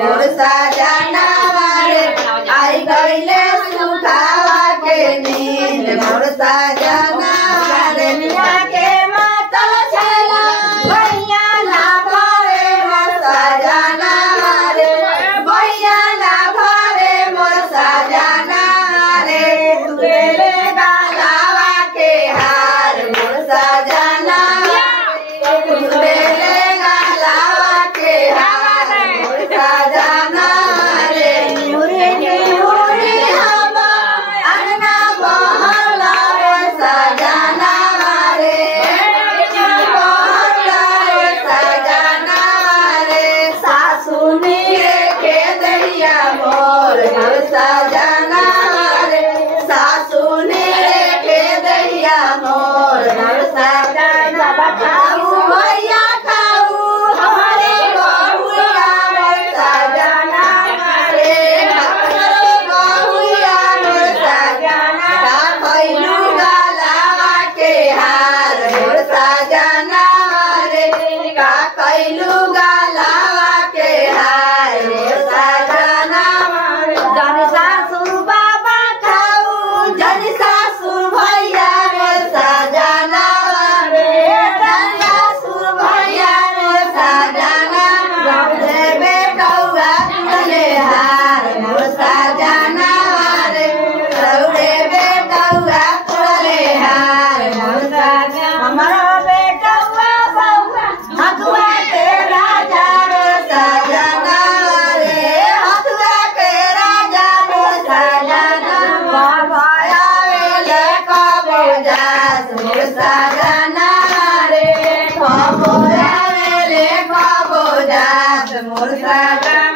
मोर सजना रे आई गईले सुखावा के नींद मोर सजना रे मिया के मातल छला भैया ना भरे मोर सजना रे भैया ना भरे मोर सजना रे तुले गालावा के हार मोर सजना तुले गालावा के हार मोर सजना रे मुरे मुरे हवा अन्ना बहला सजना रे बहला सजना रे सासू नीरे के दैया मोर सजना रे सासू नीरे के दैया मोर सजना खाऊ भैया खाऊ हमारे बहुया सजना रे हमारे बहुया सजना खैलू गालावा के हार मोर सजना रे का खैलू गालावा के हार मोर सजना जन सासू बाबा खाऊ जन सासू भैया मोर सजना रे जन सासू भैया मोर सजना रे बेटौआ तुले हार मोर सजना रे रौरे बेटौआ तुले हार मोर सजना हमारा बेटौआ बउआ हथुआ के राजा मोर सजना रे हथुआ के राजा मोर सजना बाबा आवेले कबो जास मोर सजना रे कबो आवेले कबो जास मोर सजना